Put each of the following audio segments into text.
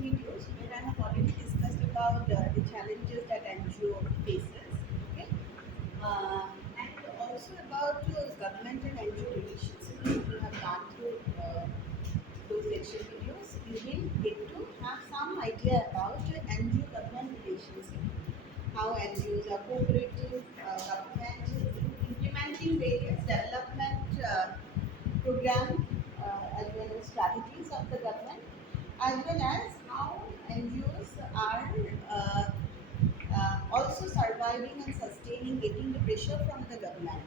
videos where I have already discussed about the challenges that NGO faces, okay, and also about government and NGO relations. If you have gone through those lecture videos, you will get to have some idea about NGO government relationship, how NGOs are cooperative, government in implementing various development program as well as strategies of the government, as well as how NGOs are also surviving and sustaining, getting the pressure from the government.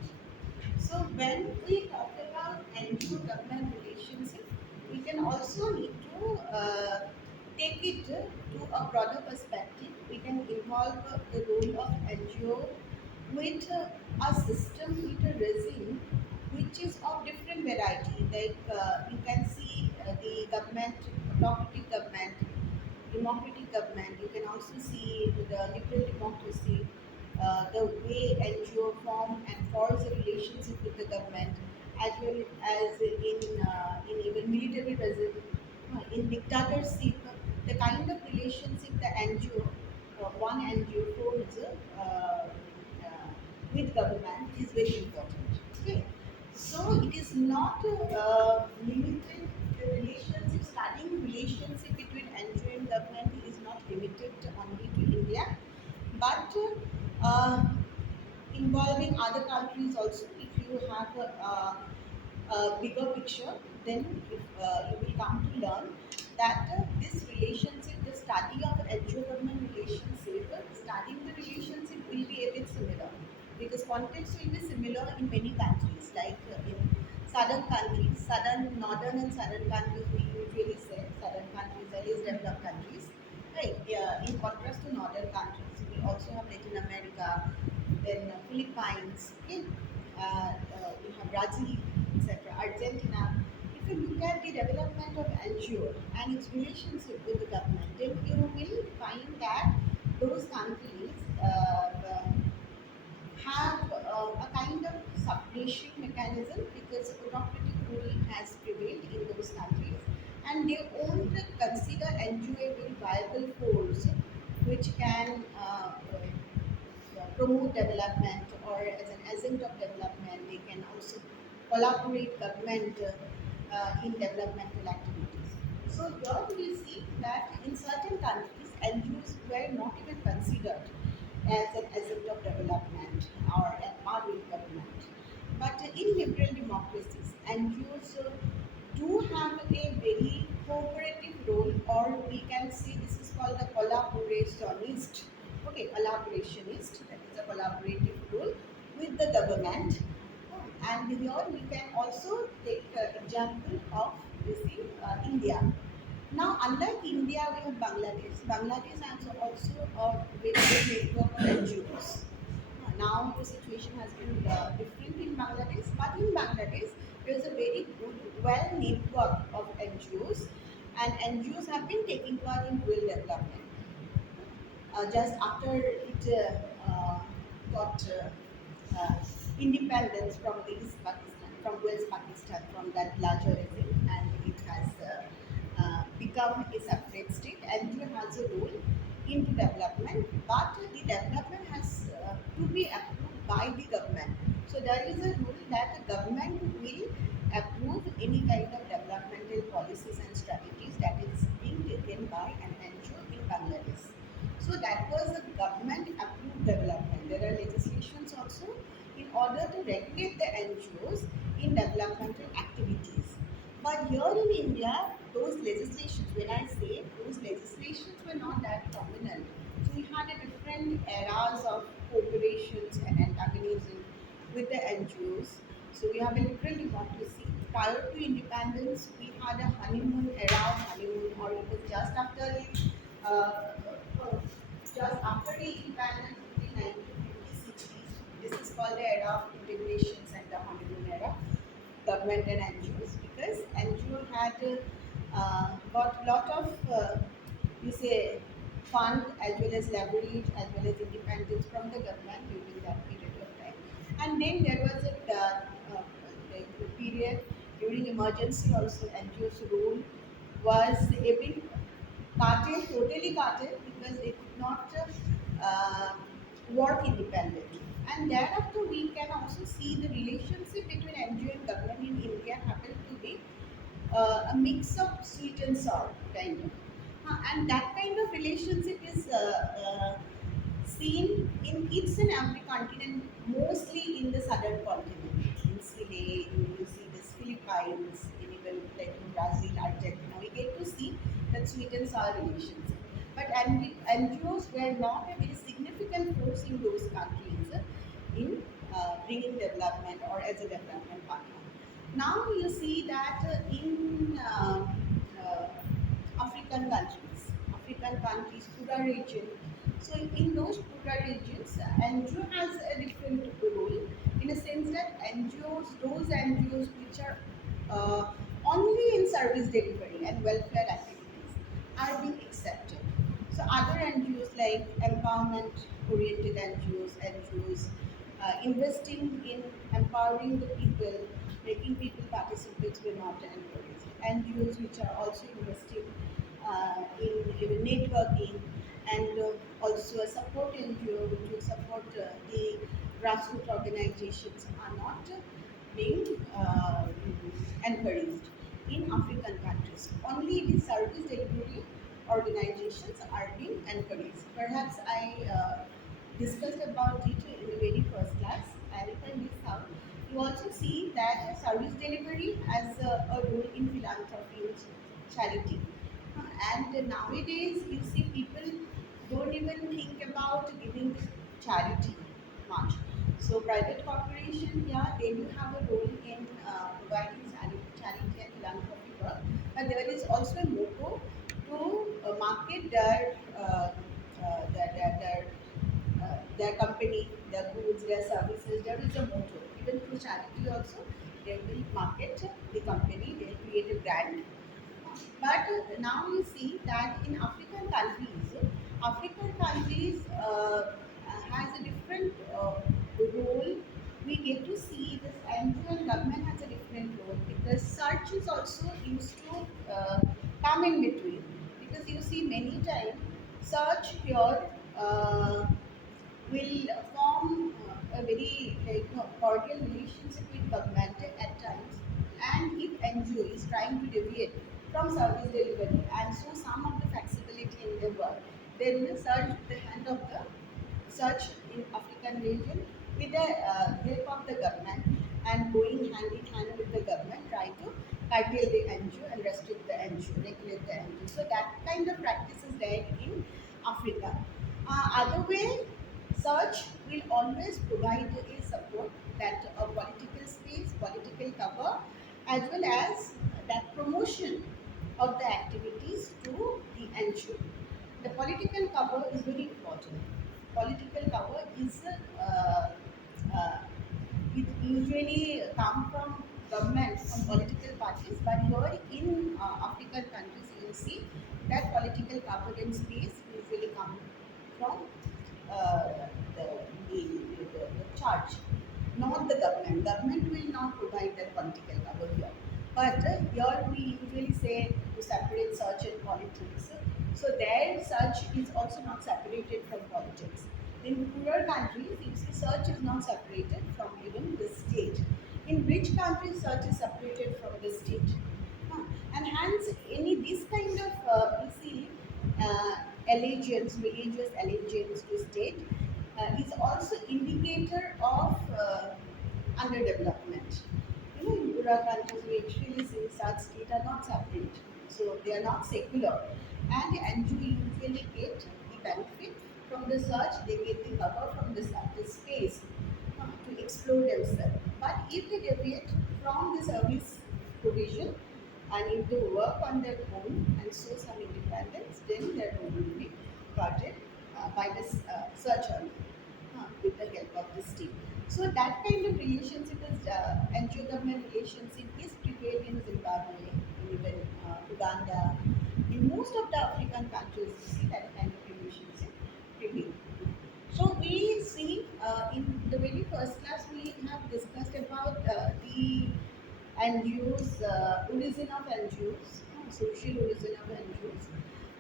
So when we talk about NGO government relationship, we can also need to take it to a broader perspective. We can involve the role of NGO with a system, with a regime which is of different variety. Like you can see the government, autocratic government, democratic government. You can also see the liberal democracy, the way NGO form and forge a relationship with the government, as well as in even military regime, in dictatorship, the kind of relationship the NGO, one NGO holds with government is very important. Okay, so it is not limited. The relationship, studying relationship between NGO and government is not limited only to India, but involving other countries also. If you have a bigger picture, then if, you will come to learn that this relationship, the study of NGO government relationship, studying the relationship will be a bit similar because context will be similar in many countries, like in southern countries, northern and southern countries. We usually say southern countries are least developed countries, right? Yeah, in contrast to northern countries, we also have Latin America, then Philippines, okay? We have Brazil, etc., Argentina. If you look at the development of NGO and its relationship with the government, then you will find that those countries have a kind of suppression mechanism because autocratic rule has prevailed in those countries, and they won't consider NGO a very viable force which can promote development or as an agent of development. They can also collaborate government in developmental activities. So here we see that in certain countries, NGOs were not even considered as an agent of development or at par with government. But in liberal democracies, NGOs do have a very cooperative role, or we can say this is called the collaborationist. Okay, collaborationist, that is a collaborative role with the government. And here we can also take example of this in India. Now, unlike India, we have Bangladesh. Bangladesh has also a very good network of NGOs. Now, the situation has been different in Bangladesh, but in Bangladesh, there is a very good, well network of NGOs, and NGOs have been taking part in rural development. Just after it got independence from the East Pakistan, from West Pakistan, from that larger regime, and it has become a separate state. NGO has a role into development, but the development has to be approved by the government. So there is a rule that the government will approve any kind of developmental policies and strategies that is being taken by an NGO in Bangladesh. So that was a government approved development. There are legislations also in order to regulate the NGOs in developmental activities. But here in India, those legislations, when I say those legislations were not that prominent. So we had a different eras of cooperations and antagonism with the NGOs. So we have a liberal democracy. Prior to independence, we had a honeymoon era of honeymoon, or it was just after the independence in the 1950s, 60s. This is called the era of integrations and the honeymoon era, government and NGOs, because NGO had got lot of you say fund as well as leverage as well as independence from the government during that period of time. And then there was a period during emergency also. NGO's role was a bit cartel, totally cartel, because it could not work independently. And thereafter, we can also see the relationship between NGO and government in India happen to be a mix of sweet and sour, kind of. And that kind of relationship is seen in each and every continent, mostly in the southern continent. In Chile, you see this Philippines, in even like in Brazil, Argentina, we get to see that sweet and sour relationship. But NGOs were not a very significant force in those countries in bringing development or as a development partner. Now you see that uh, African countries, Pura region. So in those Pura regions, NGO has a different role in a sense that NGOs, those NGOs which are only in service delivery and welfare activities are being accepted. So other NGOs like empowerment oriented NGOs investing in empowering the people, making people participate were not encouraged. NGOs which are also investing in networking and also a support NGO which will support the grassroots organizations are not being encouraged in African countries. Only the service delivery organizations are being encouraged. Perhaps I discussed about it in the very first class, and if I miss out, you also see that service delivery has a role in philanthropy, charity. And nowadays, you see people don't even think about giving charity much. So private corporation, yeah, they do have a role in providing charity and philanthropy work, but there is also a motto to market their company, their goods, their services. There is a motto. Even through charity also, they will market the company. They will create a brand. But now you see that in African countries has a different role. We get to see this NGO and government has a different role because search is also used to come in between. Because you see many times search here will form a very cordial relationship with government at times, and if NGO is trying to deviate from service delivery and show some of the flexibility in their work, they will search the hand of the search in African region with the help of the government and going hand in hand with the government, try to curtail the NGO and restrict the NGO, regulate the NGO. So that kind of practice is there in Africa. Other way, search will always provide a support that a political space, political cover, as well as that promotion of the activities to the NGO. The political cover is very important. Political cover is uh, it usually come from government, from political parties, but here in African countries, you will see that political cover and space usually come from uh, the, the church, not the government. Government will not provide that political cover here. But here we usually say to separate search and politics. So their search is also not separated from politics. In poorer countries, you see search is not separated from even the state. In rich countries, search is separated from the state. Huh. And hence, any this kind of you see religious allegiance to state is also indicator of underdevelopment. You know, in poorer countries, we actually see such state are not separate, so they are not secular, and the NGO usually get the benefit from the search. They get the cover from the space to explore themselves. But if they deviate from the service provision and if they work on their own and show some independence, then their role will be guarded by the search only with the help of the state. So that kind of relationship is NGO government relationship is prevailed in Zimbabwe, in even Uganda, in most of the African countries. You see that kind of relationship prevail. So we see in the very first class we have discussed about the NGOs, origin of NGOs, social origin of NGOs,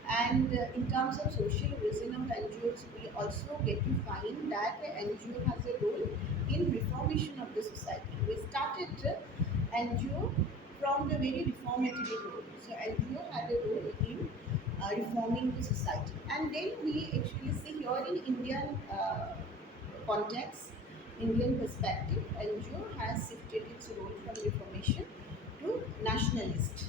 And in terms of social vision of NGOs, we also get to find that the NGO has a role in reformation of the society. We started NGO from the very reformative role. So NGO had a role in reforming the society. And then we actually see here in Indian context, Indian perspective, NGO has shifted its role from reformation to nationalist.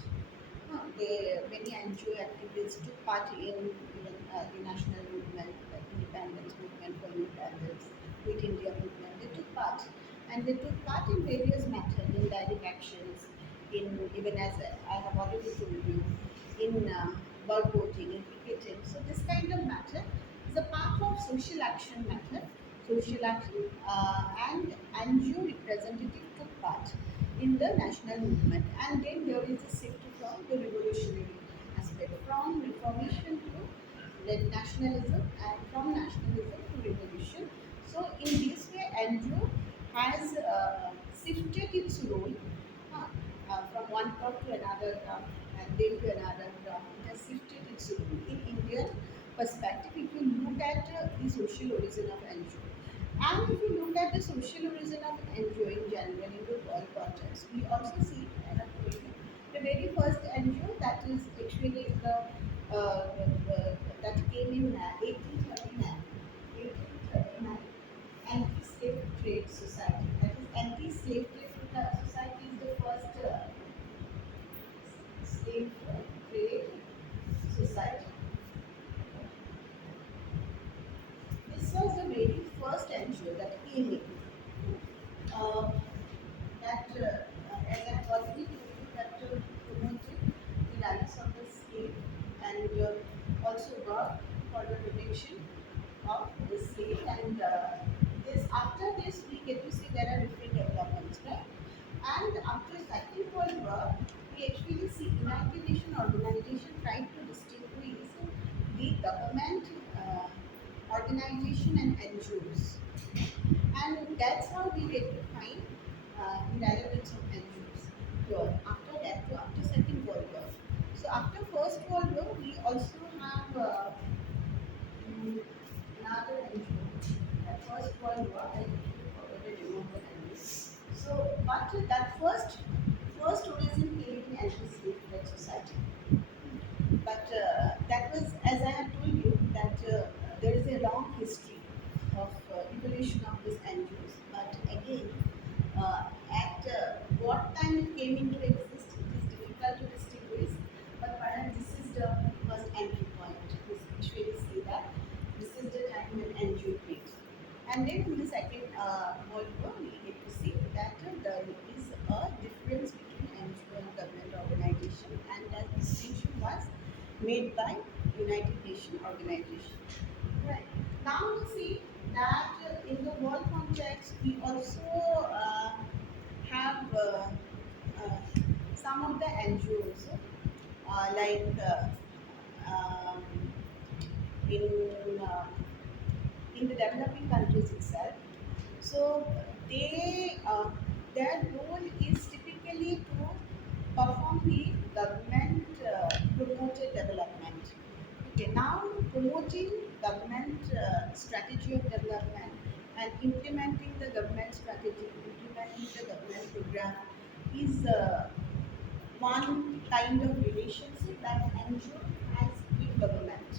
Many NGO activists took part in even the national movement, like independence movement for independence, Quit India movement. They took part, and they took part in various methods, in direct actions, in even as I have already told you, in boycotting, in picketing. So this kind of matter is a part of social action method. Social action and NGO representative took part in the national movement. And then there is a shift from the revolutionary aspect, from reformation to nationalism, and from nationalism to revolution. So in this way, NGO has shifted its role from one term to another term, and then to another term. It has shifted its role. In Indian perspective, if you look at the social origin of NGO, and if you look at the social origin of NGO in general in the world context, we also see, and I told you, the very first NGO that is actually that came in 1839, 1839, Anti-Slave Trade Society. That is Anti-Slave Trade Society is the first slave trade society. This was the very first NGO that came in. Uh, that, as I have already told you, that promoted the rights of the slave and also worked for the protection of the slave. And this after this, we get to see there are different developments, right? And after Second World War, we actually see United Nations organization trying to distinguish the government organization and NGOs, and that's how we get to find the relevance of NGOs here. After that, so after Second World War. So after First World War, we also have mm, another NGO. At First World War, I actually forgot the name of the NGO. So, but that first origin came in anti-slave trade society. But that was, as I have told you, that there is a long history of evolution of these NGOs. But again, at what time it came into existence, it is difficult to distinguish. But perhaps this is the first entry point. Which we will see that this is the time when NGO creates. And then in the Second World War, we get to see that there is a difference between NGO and government organization, and that distinction was made by United Nations organization. Right. Now we see that in the world context, we also have some of the NGOs like um, in uh, in the developing countries itself. So they their role is typically to perform the government promoted development. Okay, now promoting government strategy of development and implementing the government strategy, implementing the government program is one kind of relationship that NGO has with government.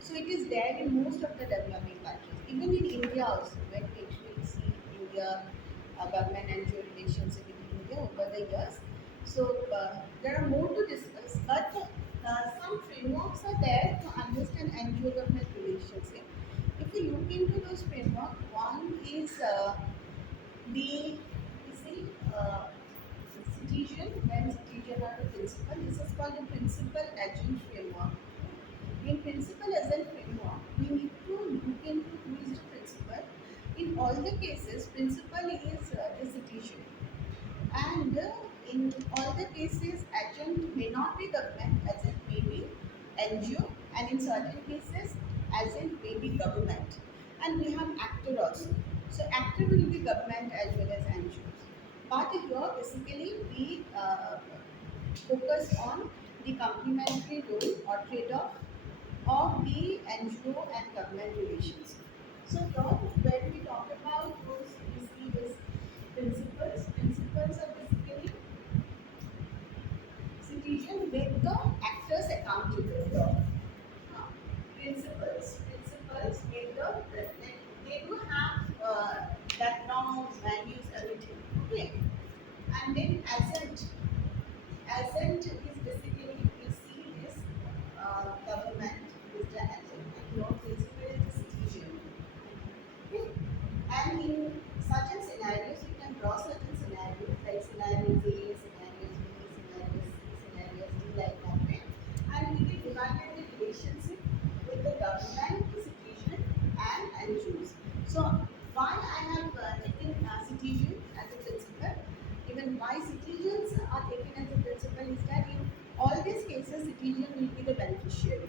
So it is there in most of the developing countries, even in India also. When we actually see India government NGO relationship with India over the years, so there are more to discuss, but some frameworks are there to understand NGO government relationship. If we look into those frameworks, one is the you see citizen when citizen are the principal. This is called the principal agent framework. In principal agent framework, we need to look into who is the principal. In all the cases, principal is the citizen, and in all the cases, agent may not be government, agent may be NGO, and in certain cases, agent may be government. And we have actor also. So actor will be government as well as NGOs. But here, basically, we focus on the complementary role or trade-off of the NGO and government relations. So here, when we talk about those, we see this principles. Principles are basically citizen make the actors accountable. Uh, principles make they do have that norms, values, everything. Okay, and then assent is basically we see this government is the agent and your principle is the citizen. Okay, and in certain scenarios you can draw certain scenarios like scenarios A, scenarios B, scenarios C, scenarios D, like that way, and we will divide the relationship with the government, the citizen, and NGOs. So why I have taken citizen as a principle, even why citizens are taken as a principle is that in all these cases citizen will be the beneficiary,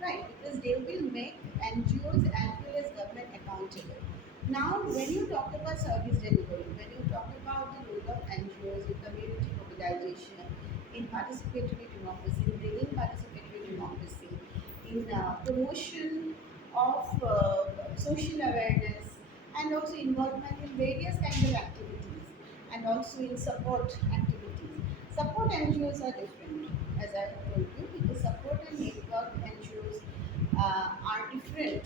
right? Because they will make NGOs as well as government accountable. Now, when you talk about service delivery, when you talk about the role of NGOs in community mobilization, in participatory democracy, in bringing participatory democracy, in promotion of social awareness, and also involvement in various kinds of activities, and also in support activities. Support NGOs are different, as I told you, because support and network NGOs are different.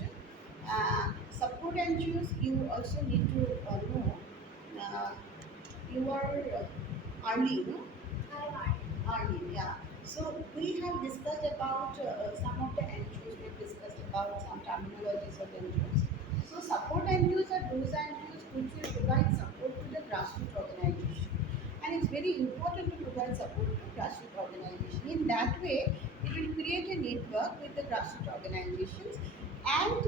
Support NGOs, you also need to know. Uh, you are Arlie, no? Arlie, yeah. So we have discussed about some of the NGOs. We have discussed about some terminologies of NGOs. So support NGOs are those NGOs which will provide support to the grassroots organization, and it's very important to provide support to grassroots organization. In that way, it will create a network with the grassroots organizations and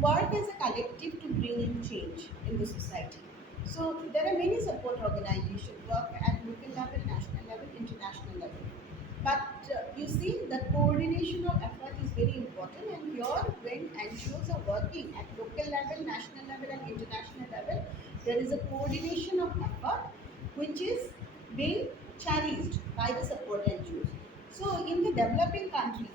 work as a collective to bring in change in the society. So there are many support organizations work at local level, national level, international level. But you see, the coordination of effort is very important. And here, when NGOs are working at local level, national level, and international level, there is a coordination of effort which is being cherished by the support NGOs. So, in the developing countries,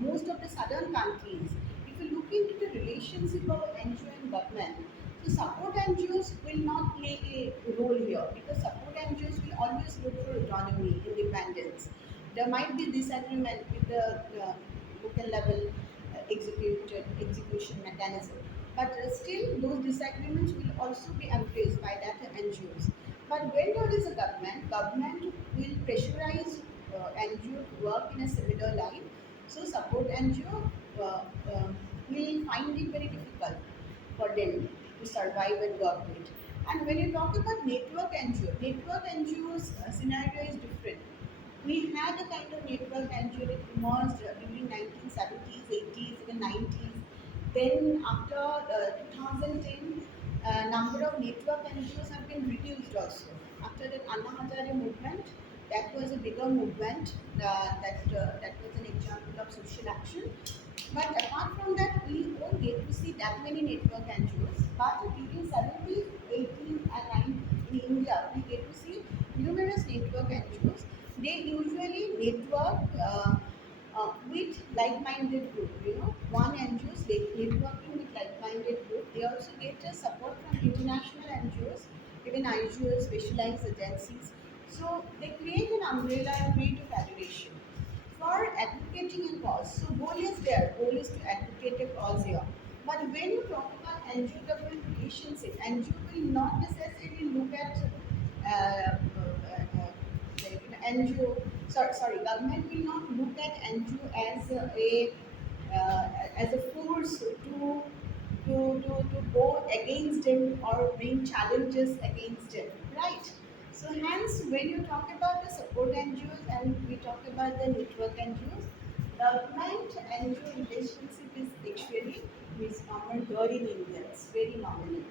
most of the southern countries, if you look into the relationship of NGO and government, so support NGOs will not play a role here because support NGOs will always look for autonomy, independence. There might be disagreement with the local level execution mechanism, but still those disagreements will also be embraced by that NGOs. But when there is a government will pressurize NGO to work in a similar line. So support NGO will find it very difficult for them to survive and work with. And when you talk about network NGOs scenario is different. We had a kind of network NGO that emerged during 1970s, 80s, even 90s. Then after 2010, number of network NGOs have been reduced also. After the Anna Hazare movement, that was a bigger movement. That was an example of social action. But apart from that, we won't get to see that many network NGOs. But during 70s, 80s, and 90s in India, we get to see numerous network NGOs. They usually network with like-minded group. One NGO is networking with like-minded group. They also get support from international NGOs, even IGOs, specialized agencies. So they create an umbrella and create a federation for advocating a cause. So goal is there. Goal is to advocate a cause here. But when you talk about NGO government relationship, NGO will not necessarily look at NGO. Sorry, government will not look at NGO as a force to go against them or bring challenges against them, right? So hence, when you talk about the support NGOs and we talk about the network NGOs, government NGO relationship is actually misnomer here in India. It's very nominal.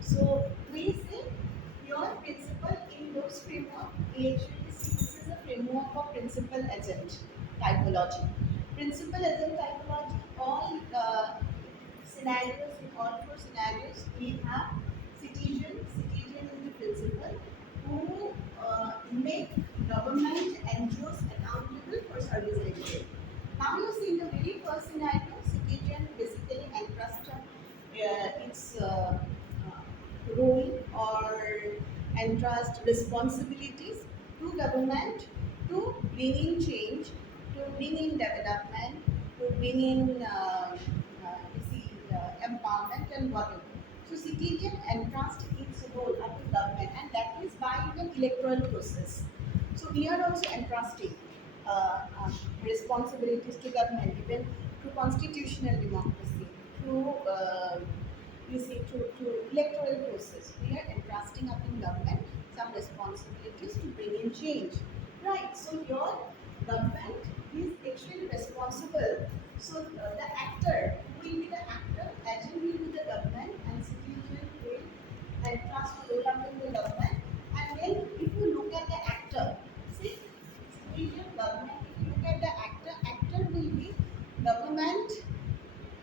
So we say your principle in those framework, we actually see this is a framework of principal agent typology. Principal agent typology, all scenarios, in all four scenarios, we have citizen is the principal who make government NGOs accountable for service delivery. Now you see entrust responsibilities to government to bring in change, to bring in development, to bring in you see, empowerment and whatever. So citizen entrust its role up to government, and that is by the electoral process. So we are also entrusting responsibilities to government, even through constitutional democracy, through you see, through electoral process. We are entrusting up in government some responsibilities to bring in change. Right. So your government is actually responsible. So the actor who will be the actor, agent will be the government, and citizen will entrust role up in the government. And then if you look at the actor, see, citizen, government. If you look at the actor, actor will be government,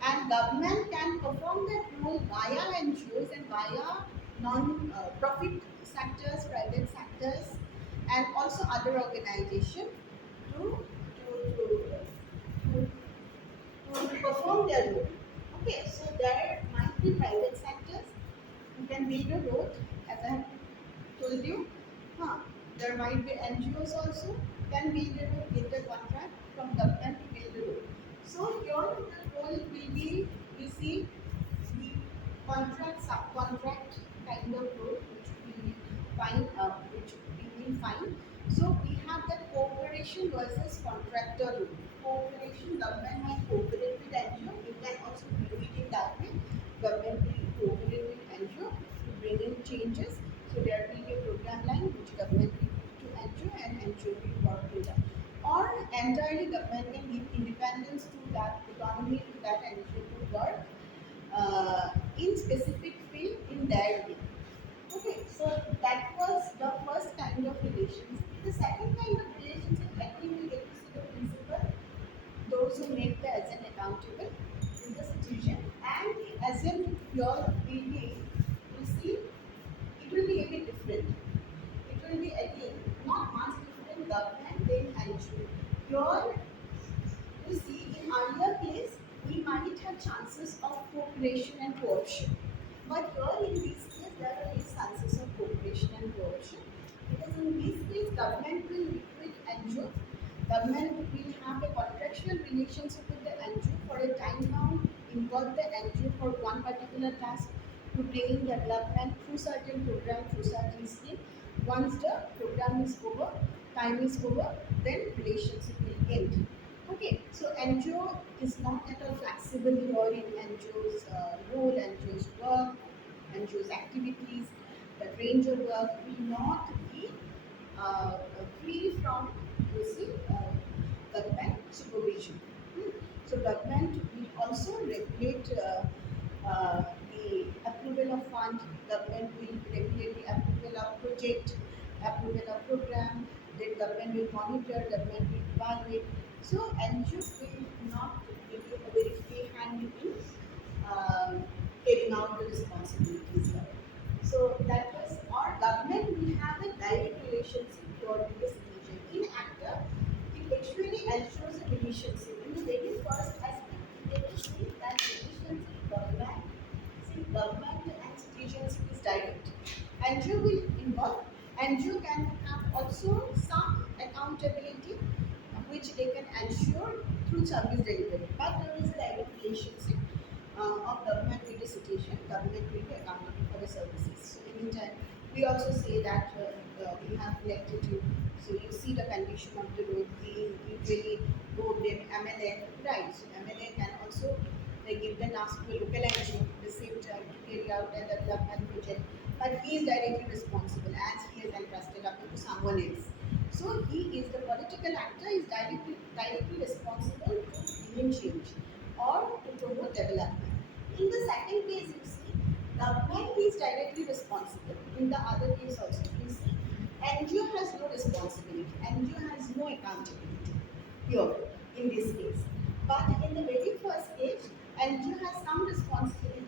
and government can perform that role via NGOs and via non-profit sectors, private sectors, and also other organizations to, to perform their role. Okay, so there might be private sectors who can build a road, as I have told you. Huh. There might be NGOs also can build a road, get a contract from government to build a road. So here the role will be, you see, the contract, subcontract kind of role, which we find, which we will find. So we have that cooperation versus contractor rule. Cooperation, government might cooperate with NGO. You can also view it in that way. Government will cooperate with NGO to bring in changes. So there will be a program line which government will give to NGO, and NGO will work with that. Or entirely government can give independence to that, autonomy to that NGO to work in specific field in their way. Okay, so that was the first kind of relationship. The second kind of relationship, again we get to see the principle, those who make the agent accountable in the situation, and the agent your will you see, it will be a bit different. It will be again not much different government than NGO. Your, you see, in earlier case, we might have chances of cooperation and cooption. But here in this case, there are less chances of cooperation and cooption. Because in this case, government will recruit NGO. Government will have a contractual relationship with the NGO for a time bound, involve the NGO for one particular task to bring in development through certain program, through certain scheme. Once the program is over, time is over, then relationship will end. Okay, so NGO is not at all flexible here in NGO's role, NGO's work, NGO's activities. The range of work will not be free from, you see, government supervision. Hmm. So government will also regulate the approval of fund. Government will regulate the approval of project, approval of program. Then government will monitor, government will evaluate. So NGO will not give you a very free hand in carrying out the responsibilities here. So that was, our government will have a direct relationship toward the citizen. In actor, it actually ensures a relationship. In the very first aspect, they will see that relationship government, see, government and citizenship is direct. NGO will involve. NGO can have also some accountability which they can ensure through service delivery. But there is a direct relationship of government with the citizen. Government will be accountable for the services. So in turn, we also say that we have elected you. So you see the condition of the road. We usually go with MLA, right? So MLA can also they give the task to a local NGO at the same time to carry out the development project. But he is directly responsible as he is entrusted up to someone else. So he is the political actor is directly responsible to bring in change or to promote development. In the second case, you see, government is directly responsible. In the other case also, you see, NGO has no responsibility. NGO has no accountability here in this case. But in the very first case, NGO has some responsibilities.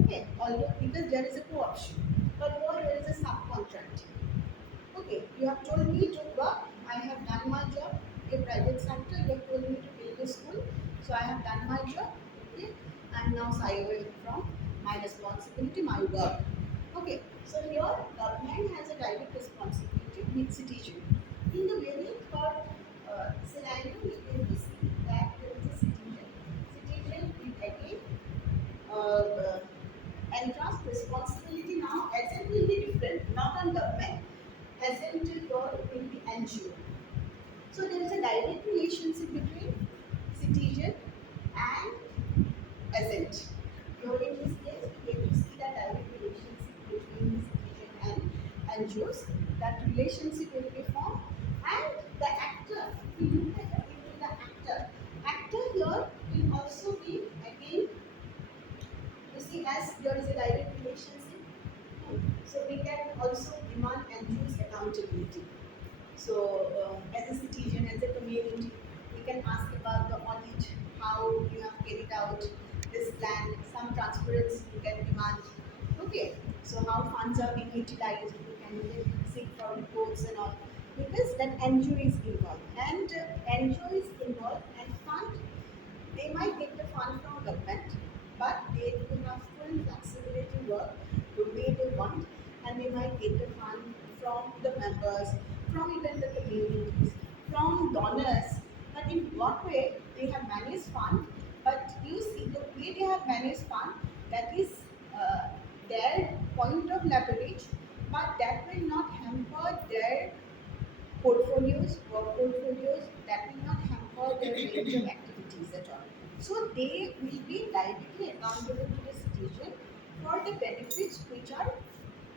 Okay, although because there is a co-option, but here there is a subcontract. Okay, you have told me to work. I have done my job. A private sector, you have told me to build a school. So I have done my job. Okay, I am now shy away from my responsibility, my work. Okay, So here government has a direct responsibility with citizen. In the very third scenario, we will see that there is a citizen. Citizen will again entrust responsibility now asset will be different, not on government. Asset here will be NGO. So there is a direct relationship between citizen and asset. Here in this case, we get to see the direct relationship between citizen and NGOs. That relationship will be formed, and the actor. If we look at into the actor, actor here will also be again. You see, as there is a direct relationship, so we can also demand and use accountability. So, as a citizen, as a community, we can ask about the audit, how you have carried out this plan, some transparency you can demand. Okay, so how funds are being utilized, you can even seek for reports and all. Because that NGO is involved, and NGO is involved, and fund they might get the fund from government, but they do have full flexibility work the way they want, and they might get the fund from the members, from even the communities, from donors. But in what way they have managed fund? But you see the way they have managed fund, that is uh, their point of leverage, but that will not hamper their portfolios, work portfolios, that will not hamper their range of activities at all. So they will be directly accountable to the citizen for the benefits which are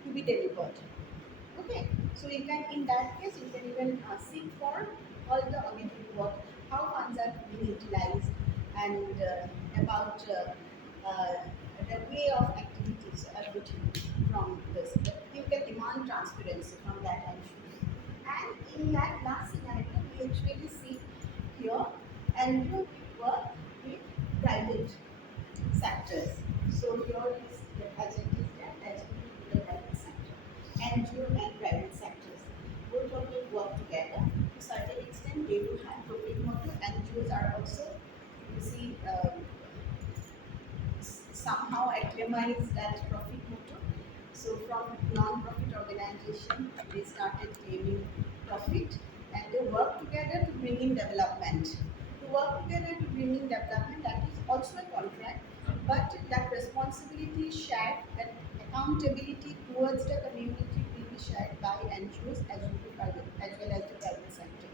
to be delivered. Okay, so you can, in that case, you can even seek for all the auditory work, how funds are being utilized, and about the way of activities are routine from this. You can demand transparency from that issue. And in that last scenario, we actually see here, and you work with private sectors. So here is the project is that as the private sector. NGO and private sectors. Both of them work together. To a certain extent, they do have profit motive. NGOs are also, you see, somehow acclimatize that profit motive. So from non-profit organization, they started claiming profit, and they work together to bring in development. To work together to bring in development, that is also a contract, but that responsibility is shared, that accountability towards the community will be shared by NGOs as well as the private sector.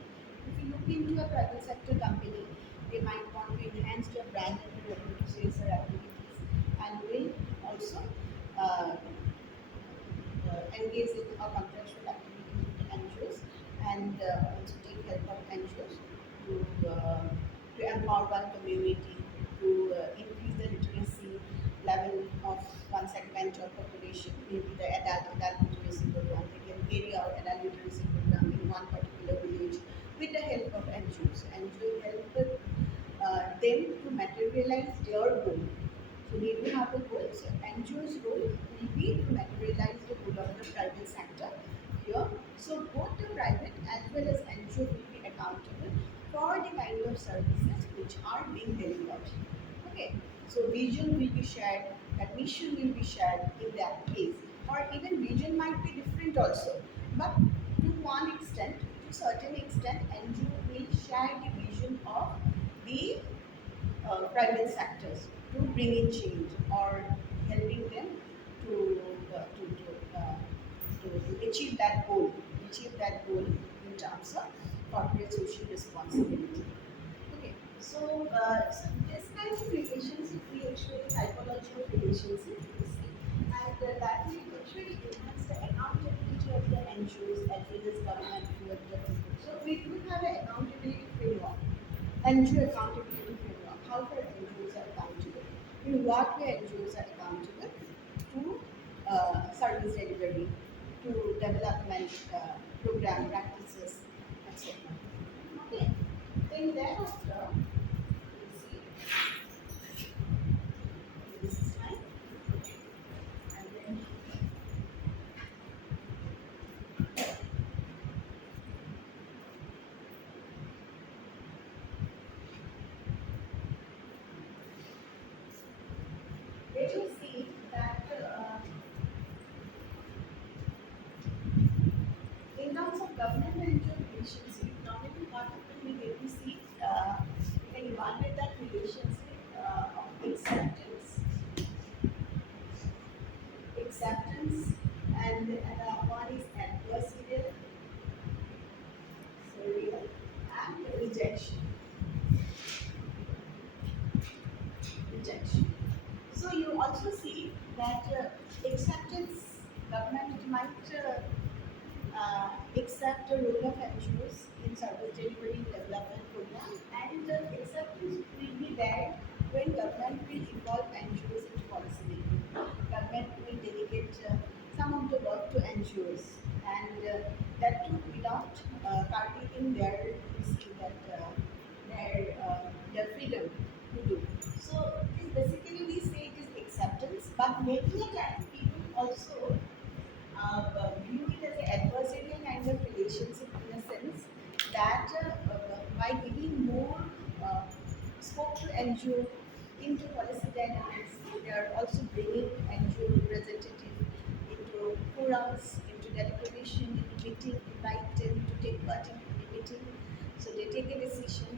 If you look into a private sector company, they might want to enhance their brand and revenue sales or activities, and will also uh, engage in a contractual activity with the NGOs, and also take help of NGOs to empower one community, to increase the literacy level of one segment of population, maybe the adult literacy program. They can carry out adult literacy program in one particular village with the help of NGOs. NGOs help them to materialize their goal. So they do have a goal. So NGO's role will be to materialize the goal of the private sector here. So both the private as well as NGO will be accountable for the kind of services which are being delivered. Okay. So vision will be shared, that mission will be shared in that case. Or even vision might be different also. But to one extent, to certain extent, NGO will share the vision of the private sectors to bring in change, or helping them to uh, to, to, uh, to achieve that goal in terms of corporate social responsibility. Okay, so this kind of relationship we actually typology of relationship we see, and that will actually enhance the accountability of the NGOs as well as government towards the people. So we do have an accountability framework, NGO accountability framework. How far NGOs are accountable? In what way NGOs are accountable to service delivery, to development program practices, etc. Okay. Then thereafter, you see this is fine, and then let you see that NGO relationship, normally what happens we get to see, we can evaluate that relationship of acceptance, and one is adversarial, so real, and rejection. So you also see that acceptance, government might accept the role of NGOs in service delivery development program, and acceptance will be there when government will involve NGOs into policy making. Government will delegate some of the work to NGOs, and that too without curtailing their, you see that their freedom to do. So it is basically we say it is acceptance, but making it time people also view it as an adversarial kind of relationship in a sense that by giving more uh, scope to NGO into policy dynamics, they are also bringing NGO representative into forums, into deliberation, into meeting, invite them to take part in the meeting. So they take a decision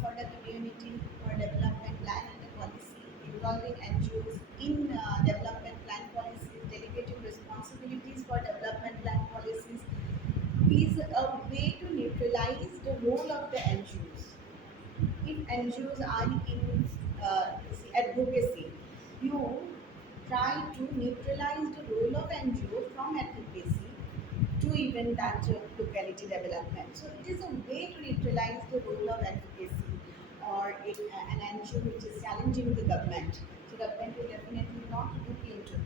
for the community, for development plan and the policy, involving NGOs in development plan policies, delegating responsibilities for development plan policies is a way to neutralize the role of the NGOs. If NGOs are in advocacy, you try to neutralize the role of NGO from advocacy to even that locality development. So it is a way to neutralize the role of advocacy or an NGO which is challenging the government. So government will definitely not look into,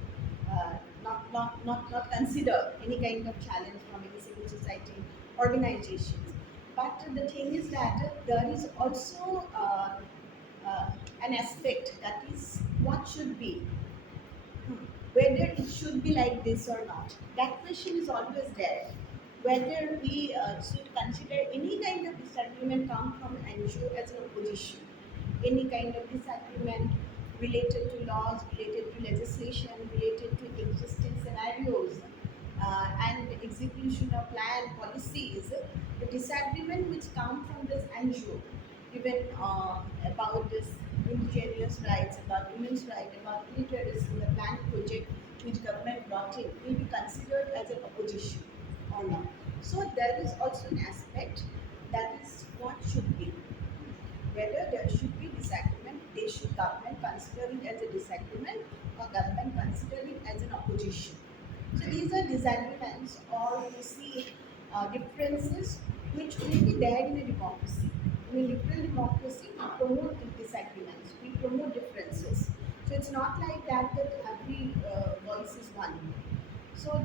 not consider any kind of challenge from any civil society organizations. But the thing is that there is also an aspect that is what should be, whether it should be like this or not. That question is always there. Whether we should consider any kind of disagreement come from NGO as an opposition, any kind of disagreement related to laws, related to legislation, related to existing scenarios, and execution of plan policies, the disagreement which come from this NGO, even about this indigenous rights, about women's rights, about militarism, the plan project which government brought in, will be considered as an opposition or not. So there is also an aspect that is what should be. Whether there should be disagreement, they should government consider it as a disagreement or government consider it as an opposition. So these are disagreements or we see differences which will be there in a democracy. In a liberal democracy, we promote disagreements, we promote differences. So it's not like that every voice is one. So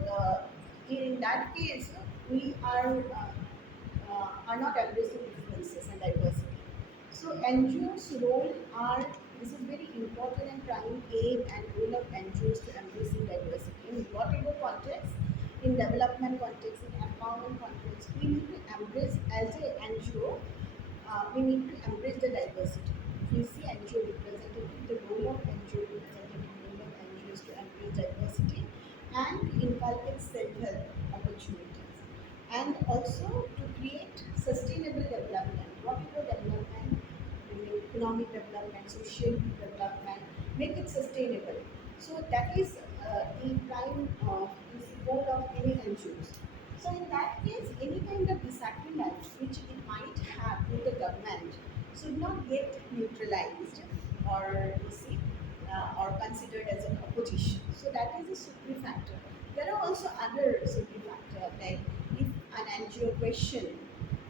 in that case, we are not embracing differences and diversity. So NGOs' role are, this is very important and prime aim and role of NGOs to embracing diversity in whatever context, in development context, in empowerment context, we need to embrace as a NGO, we need to embrace the diversity. If you see NGO representative, the role of NGO representative, role of NGOs to embrace diversity and inculcate self-help opportunities, and also to create sustainable development, whatever development, economic development, social development, make it sustainable. So that is the prime is the goal of any NGOs. So in that case, any kind of disagreement which it might have with the government should not get neutralized or you see or considered as an opposition. So that is a supri factor. There are also other supri factor like if an NGO question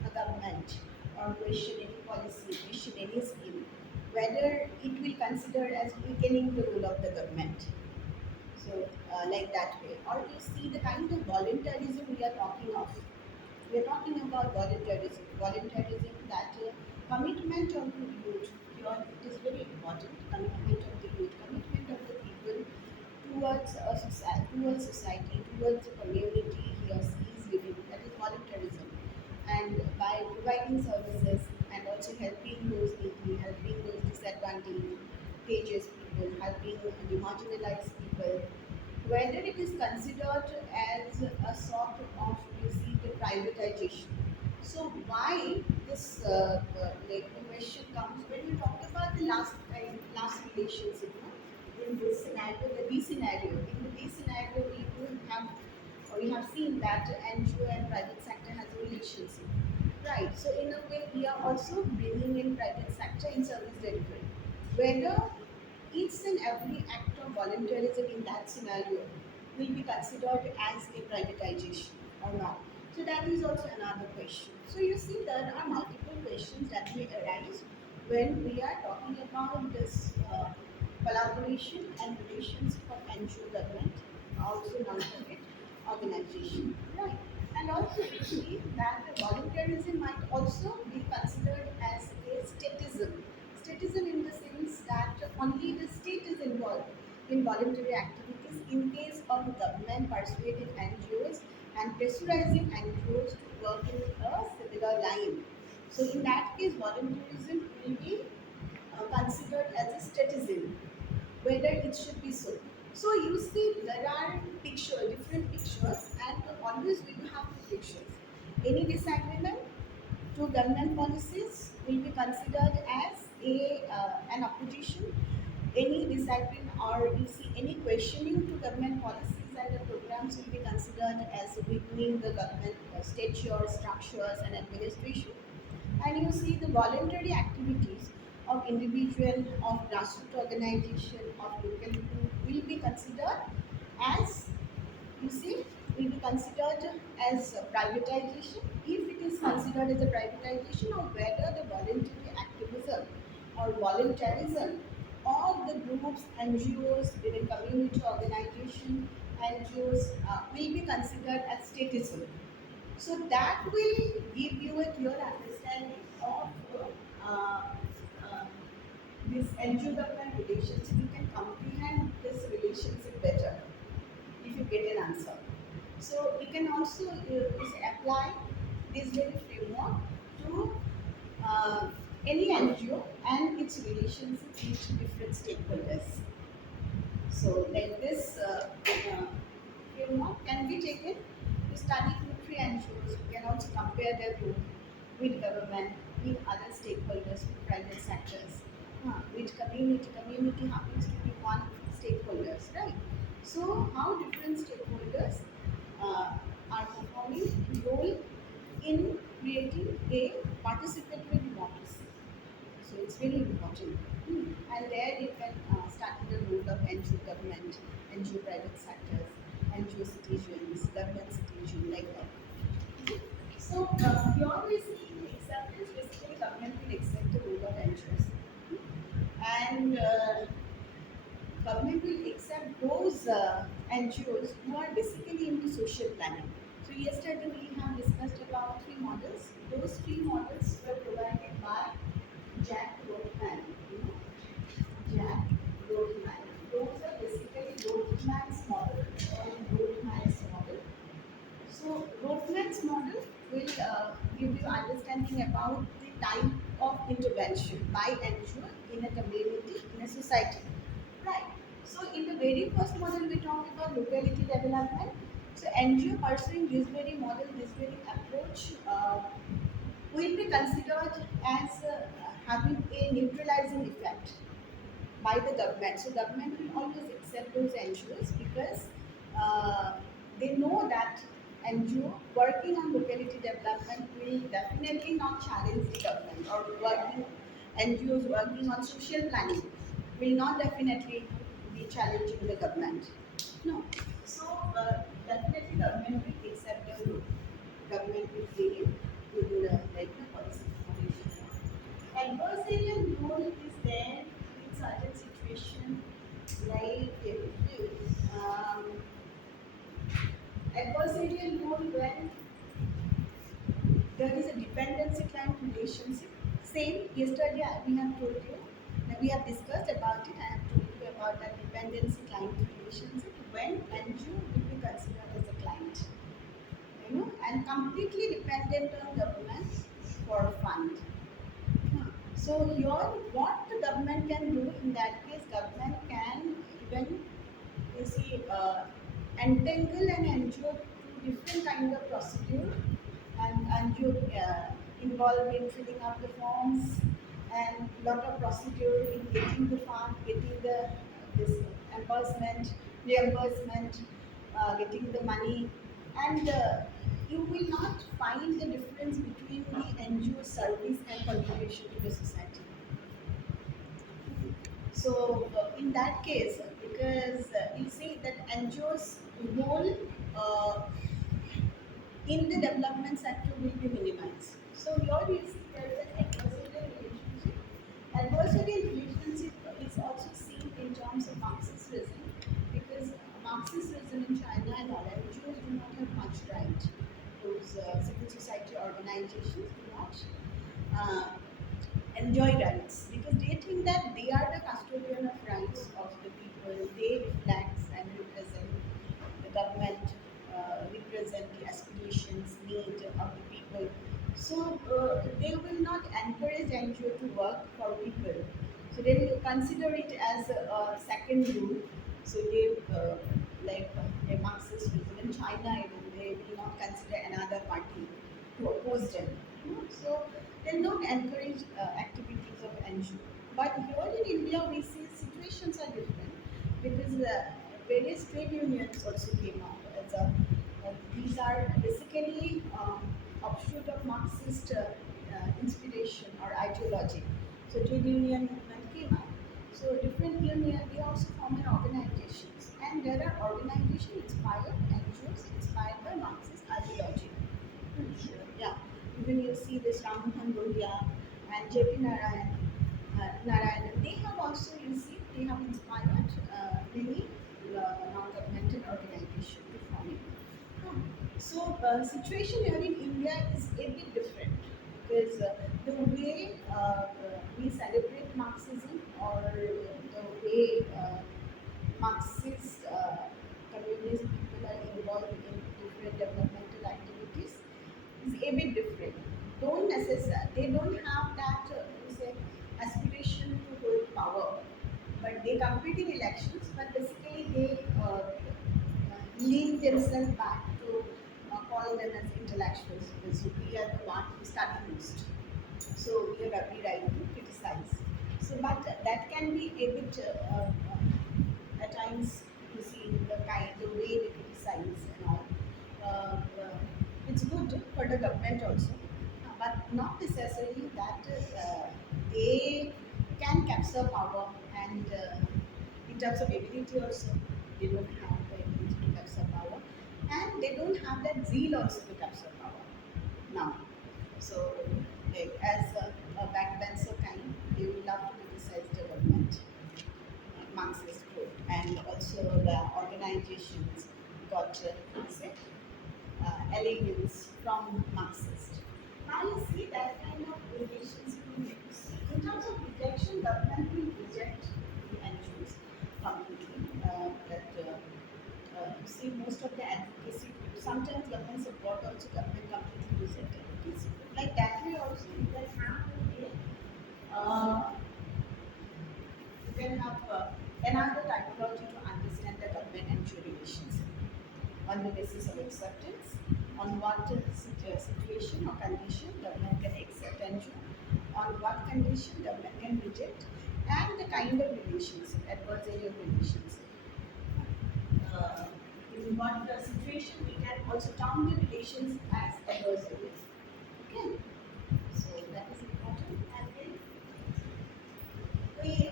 a government or question any policy, question any scheme, whether it will consider as weakening the role of the government. So, like that way. Or you see the kind of voluntarism we are talking of. We are talking about voluntarism. Voluntarism that commitment of the youth, here it is very important. Commitment of the youth, commitment of the people towards society, towards the community he or she is living. That is voluntarism. And by providing services and also helping those needy, helping those disadvantaged people, helping the marginalized people, whether it is considered as a sort of you see the privatization. So why this like question comes when we talk about the last time, last relationship, no? In this scenario, the B scenario. In the B scenario, we have seen that NGO and private sector has a relationship, right? So in a way, we are also bringing in private sector in service delivery. Whether each and every act of volunteerism in that scenario will be considered as a privatization or not. So that is also another question. So you see there are multiple questions that may arise when we are talking about this collaboration and relations of NGO government, also non-profit organization, right? And also you see that the volunteerism might also be considered as a statism. Statism in the sense that only the state is involved in voluntary activities in case of government persuading NGOs and pressurizing NGOs to work in a similar line. So in that case, volunteerism will be considered as a statism, whether it should be so. So you see, there are different pictures, and always we will have two pictures. Any disagreement to government policies will be considered as a an opposition. Any disagreement or you see any questioning to government policies and the programs will be considered as weakening the government stature, structures, and administration. And you see the voluntary activities of individual, of grassroots organization, of locality will be considered as, you see, will be considered as a privatization. If it is considered as a privatization, or whether the voluntary activism or voluntarism of the groups, NGOs, even community organization, NGOs will be considered as statism. So that will give you a clear understanding of this NGO government relationship. You can comprehend this relationship better if you get an answer. So we can also apply this very framework to any NGO and its relationship with different stakeholders. So like this framework can be taken to study two, three NGOs. We can also compare their role with government, with other stakeholders, with private sectors, with community. Community happens to be one stakeholders, right? So how different stakeholders are performing role in creating a participatory democracy. So it's very important. And there you can study the role of NGO government, NGO private sectors, NGO citizens, government citizens, like that. So here we see the acceptance, basically government will accept the role of NGOs. And government will accept those NGOs who are basically into social planning. So yesterday we have discussed about three models. Those three models were provided by Jack Rothman. You know, Jack Rothman. Those are basically Rothman's model or Rothman's model. So Rothman's model will give you understanding about the type of intervention by NGO in a community, in a society. Right. So in the very first model we talked about locality development. So NGO pursuing this very model, this very approach will be considered as having a neutralizing effect by the government. So government will always accept those NGOs because uh, they know that NGO working on locality development will definitely not challenge the government, or working NGOs working on social planning will not definitely be challenging the government. No. So definitely government will accept the rule. Government will play in the like the policy formulation. Adversarial role is there in certain situation, like um, adversarial role when there is a dependency client relationship. Same yesterday we have told you, we have discussed about it. I have told you about that dependency client relationship when NGO will be considered as a client, you know, and completely dependent on government for fund. So here, what the government can do in that case, government can even, you see, entangle an NGO to different kind of procedure and you involved in filling up the forms and lot of procedure in getting the farm, getting the this reimbursement, getting the money, and you will not find the difference between the NGO service and contribution to the society. So in that case, because you see that NGO's role uh, in the development sector will be minimized. So here you see there is an adversarial relationship. Adversarial relationship is also seen in terms of Marxism because Marxism in China and all NGOs do not have much right. Those civil society organizations do not uh, enjoy rights because they think that they are the custodian of rights of the people. They reflect and represent the government, represent the aspirations, need of the people. So they will not encourage NGO to work for people. So they will consider it as a second rule. So they like a Marxist regime in China, even they will not consider another party to oppose them. So they don't encourage activities of NGO. But here in India, we see situations are different because various trade unions also came up. These are basically offshoot of Marxist inspiration or ideology. So trade union movement came up. So different union they also form an organizations, and there are organizations inspired NGOs inspired by Marxist ideology. Sure. Yeah. Even you see this Ram Mohan Lohia and JP Narayan, they have also, you see, they have inspired many non-governmental organizations to form it. Hmm. So, situation here in India is a bit different because the way we celebrate Marxism or the way Marxist communist people are involved in different developmental activities is a bit different. They don't have that you say aspiration to hold power, but they compete in elections. But basically, they lean themselves back to call them as intellectuals because we are the one who study most. So we have every right to criticize. So, but that can be a bit at times you see the way they criticize and all. It's good for the government also, but not necessarily that they can capture power and in terms of ability also they don't have the ability to capture power and they don't have that zeal also to capture power now. So, like, as a backbencher kind, they will love to criticize development, Marxist group, and also the organizations got say, allegiance from Marxist. Now you see that kind of relations we need to see. In terms of rejection, government will reject the NGOs completely. See most of the advocacy groups, sometimes government support also government completely reject advocacy group. Like that way also you can have you can have another typology to understand the government NGO relations on the basis of acceptance, on what situation or condition government can accept NGO, on what condition government can reject, and the kind of relationship, adversarial relationship. Uh, in what situation we can also term the relations as adversarial. Okay, so that is important. And then we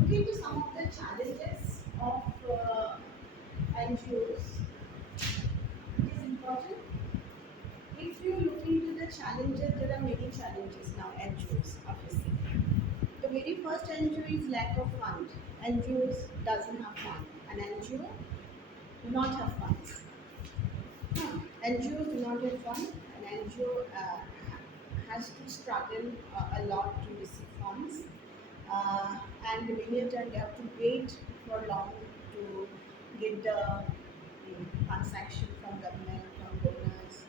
look into some of the challenges of NGOs. It is important. If you look into the challenges, there are many challenges now, NGOs, obviously. The very first NGO is lack of fund. NGOs doesn't have fund. An NGO do not have funds. NGOs do not have fund. An NGO has to struggle a lot to receive funds. And many a time they have to wait for long to get the transaction from government, from donors,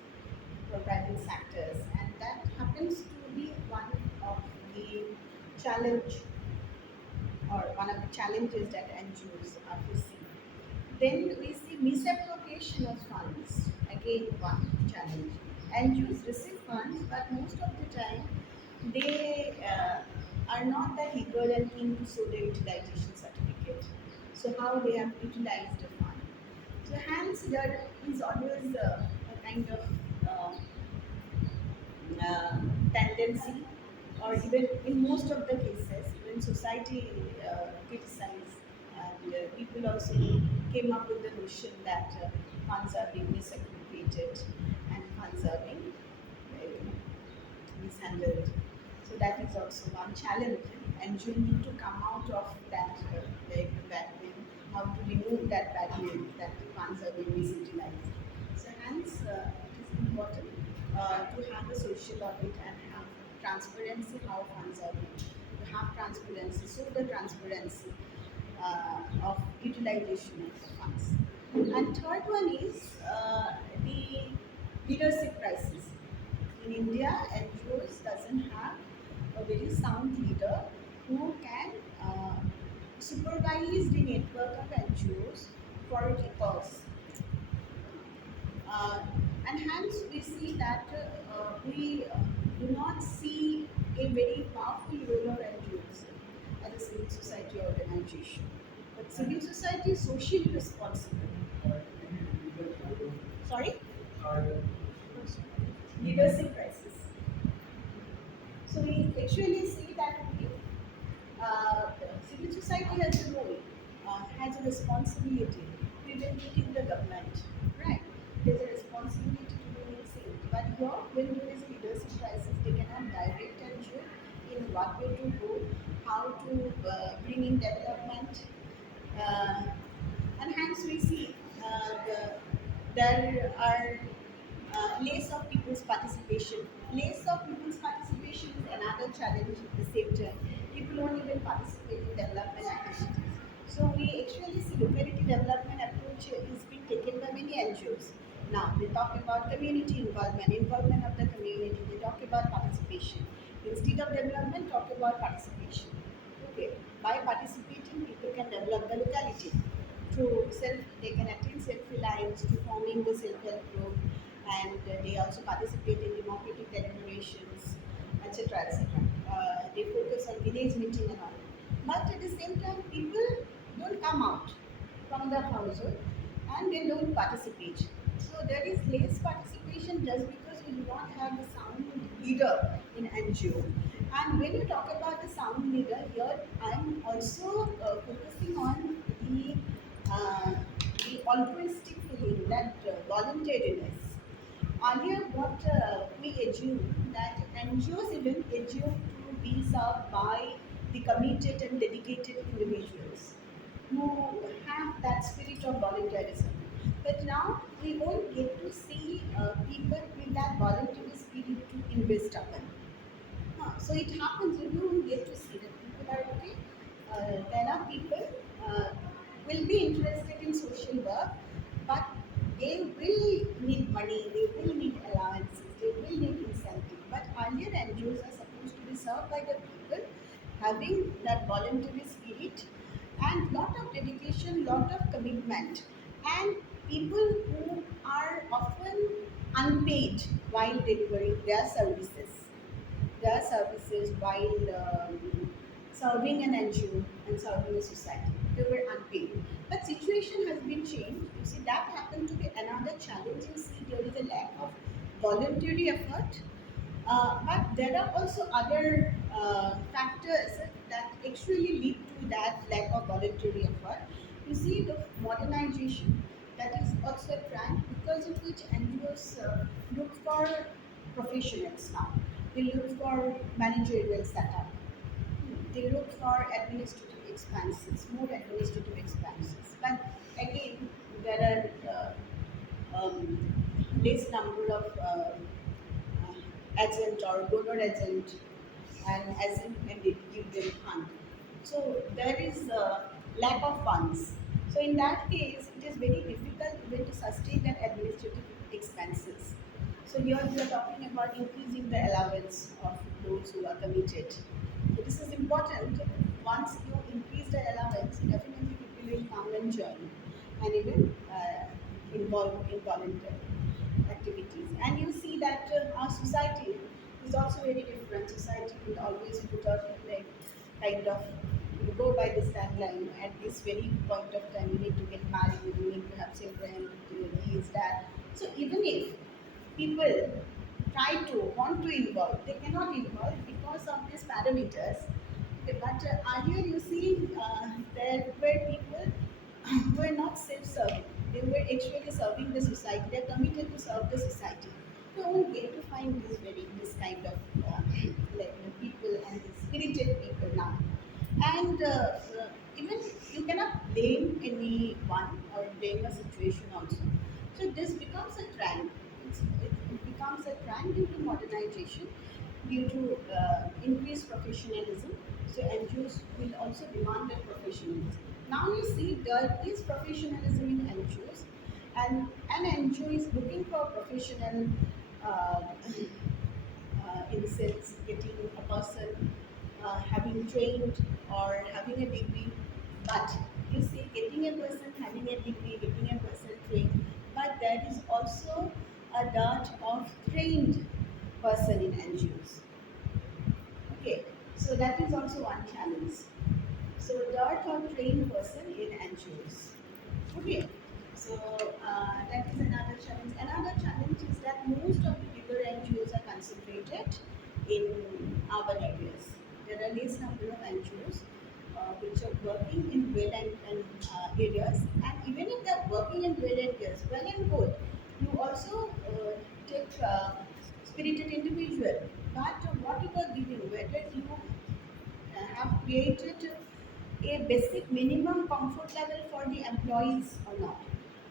from private sectors, and that happens to be one of the challenge or one of the challenges that NGOs are facing. Then we see misappropriation of funds. Again, one challenge. NGOs receive funds, but most of the time they are not that eager and keen to show their utilization certificate. So how they have utilized the fund. So hence there is always a kind of uh, uh, tendency, or even in most of the cases, when society criticized, and people also came up with the notion that funds are being misappropriated and funds are being mishandled. So that is also one challenge, and you need to come out of that bad name, how to remove that bad name that the funds are being misutilized. So hence, it is important to have a social audit and have transparency how funds are being. To have transparency, so the transparency of utilization of the funds. And third one is the leadership crisis. In India, NGOs doesn't have a very sound leader who can supervise the network of NGOs for a cause. Uh, and hence we see that we do not see a very powerful role of NGOs as a civil society organization. But civil society is socially responsible. Sorry? Leadership crisis. So we actually see that civil society has a role, has a responsibility to evaluating the government, right? There's a responsibility to doing things. But here, when there is a leadership crisis, they cannot direct and show in what way to go, how to bring in development, uh, and hence we see there are less of people's participation. Less of people's participation is another challenge at the same time. People don't even participate in development activities. So we actually see locality development approach is being taken by many NGOs. Now they talk about community involvement, involvement of the community. They talk about participation. Instead of development, talk about participation. Okay, by participating, people can develop the locality through self. They can attend self-reliance, to forming the self-help group, and they also participate in democratic deliberations, etc., etc. They focus on village meeting and all. But at the same time, people don't come out from the household and they don't participate. So there is less participation just because we do not have a sound leader in NGO. And when you talk about the sound leader, here I am also focusing on uh, the altruistic feeling, that voluntariness. Earlier, what we assume that NGOs even assume to be served by the committed and dedicated individuals who have that spirit of volunteerism. But now we won't get to see people with that voluntary spirit to invest upon. So it happens, you do get to see that people are okay. There are people uh, will be interested in social work, but they will need money, they will need allowances, they will need incentive. But earlier NGOs are supposed to be served by the people having that voluntary spirit and lot of dedication, lot of commitment, and people who are often unpaid while delivering their services while serving an NGO and serving a society. They were unpaid. But situation has been changed. You see, that happened to be another challenge. You see, there is a lack of voluntary effort. But there are also other factors that actually lead to that lack of voluntary effort. You see, the modernization, that is also a trend because of which NGOs look for professionals now. They look for managerial setup. They look for administrative expenses, more administrative expenses. But again, there are less number of agent or donor agent, and agent when they give them fund. So there is a lack of funds. So in that case, it is very difficult even to sustain that administrative expenses. So here we are talking about increasing the allowance of those who are committed. So this is important. Once you increase the allowance, definitely people will come and join and even involve in volunteer activities. activities. And you see that our society is also very different. Society will always put out like kind of you go by this timeline. At this very point of time, you need to get married, you need to have children, this, that. So even if people try to want to involve, they cannot involve because of these parameters. Okay, but earlier you see there were people who were not self-serving. They were actually serving the society. They are committed to serve the society. You won't get to find this kind of people and these spirited people now. And even you cannot blame anyone or blame a situation also. So this becomes a trend. It becomes a trend due to modernization, due to increased professionalism. So NGOs will also demand that professionalism. Now you see there is professionalism in NGOs, and an NGO is looking for professional uh, in the sense getting a person having trained or having a degree. But you see, getting a person having a degree, getting a person trained, but there is also a dearth of trained person in NGOs. Okay, so that is also one challenge. So dearth of trained person in NGOs. Okay, so that is another challenge. Another challenge is that most of the bigger NGOs are concentrated in urban areas. There are less number of NGOs which are working in well and areas, and even if they are working in well areas, well and good, you also take spirited individual. But what you are giving, whether you have created a basic minimum comfort level for the employees or not.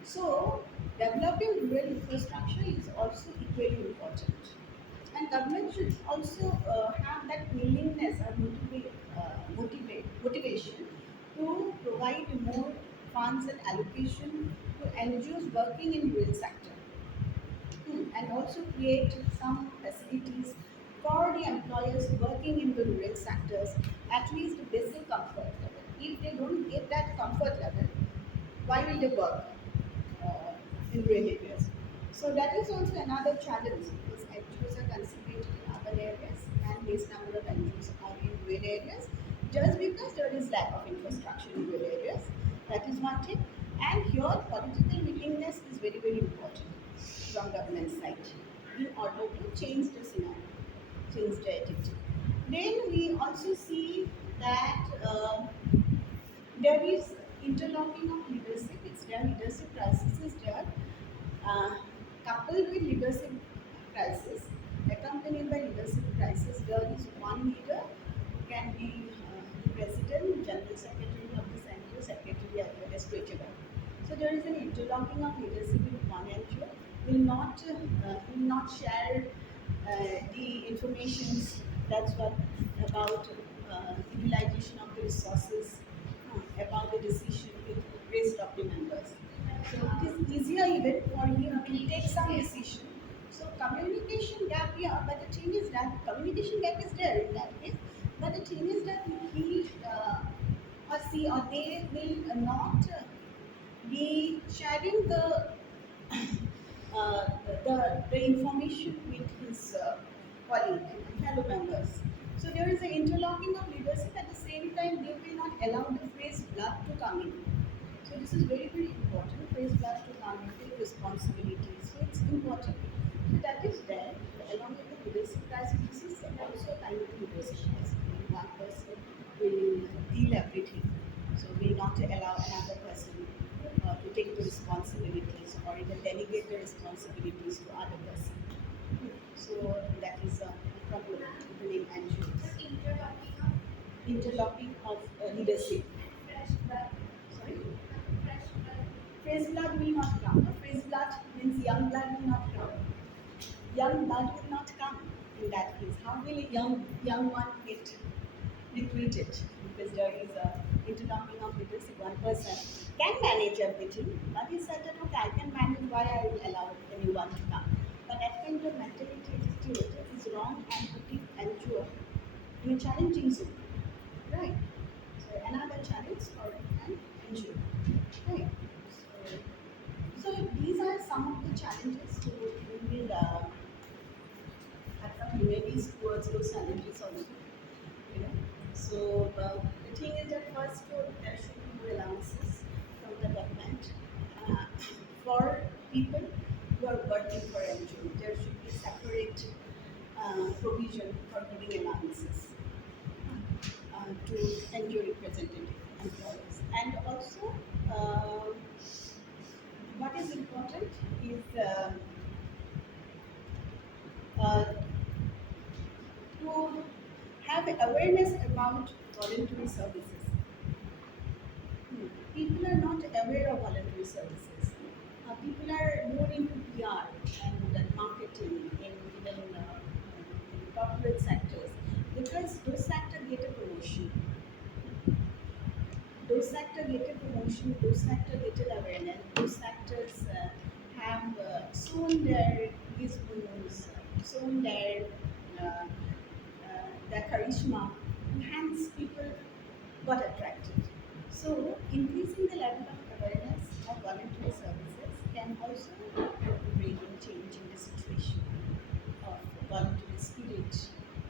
So, developing rural infrastructure is also equally important. And government should also have that willingness or motivation to provide more funds and allocation to NGOs working in rural sector. And also create some facilities for the employers working in the rural sectors, at least basic comfort level. If they don't get that comfort level, why will they work in rural areas? So that is also another challenge because NGOs are concentrated in urban areas and least number of NGOs are in rural areas just because there is lack of infrastructure in rural areas. That is one thing. And here political willingness is very, very important from government side in order to change the scenario, change the attitude. Then we also see that there is interlocking of leadership. It's there leadership crisis is there, uh, coupled with leadership crisis, accompanied by leadership crisis. There is one leader who can be the president, general secretary of the center, secretary as well as treasurer. So there is an interlocking of leadership in one NGO. Will not share the informations. That's what about utilization of the resources, about the decision with rest of the members. So it is easier even for him to take some decision. So communication gap, yeah, but the thing is that communication gap is there in that case. But the thing is that he or she or they will not be sharing the information with his colleague and fellow members. So there is an interlocking of leadership. At the same time, they will not allow the phrase blood to come in. So this is very, very important. Phrase blood to come in, take responsibility. So it's important. So that is there. Along with the leadership crisis, this is also a kind of leadership crisis. One person will deal everything. So will not allow another person to take the responsibilities or even delegate the responsibilities to other person. So that is a problem within NGOs. Interlocking of leadership. Sorry? Fresh blood will not come. Fresh blood means young blood will not come. Young blood will not come in that case. How will a young one get recruited? Because there is a interlocking of leadership. One person can manage everything, but he said that okay, I can manage. Why I will allow anyone to come? But that kind of mentality attitude is wrong and putting NGO in a challenging zone. Right. So another challenge for an NGO. Right. So these are some of the challenges to taking have some remedies towards those challenges also. You know. So the thing is that first there should be no allowances from the government uh, for people who are working for NGO. There should be separate provision for giving allowances to NGO representative employees. And also, what is important is uh, to have awareness about voluntary services. People are not aware of voluntary services. People are more into PR and marketing in even in corporate sectors because those sectors get a promotion. Those sectors get a promotion. Those sectors get an awareness. Those sectors have sown their gizmos, sown their charisma, and hence people got attracted. So, increasing the level of awareness of voluntary services can also bring a change in the situation of voluntary spirit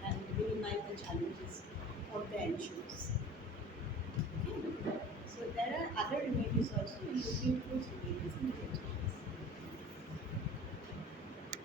and minimize the challenges of the NGO.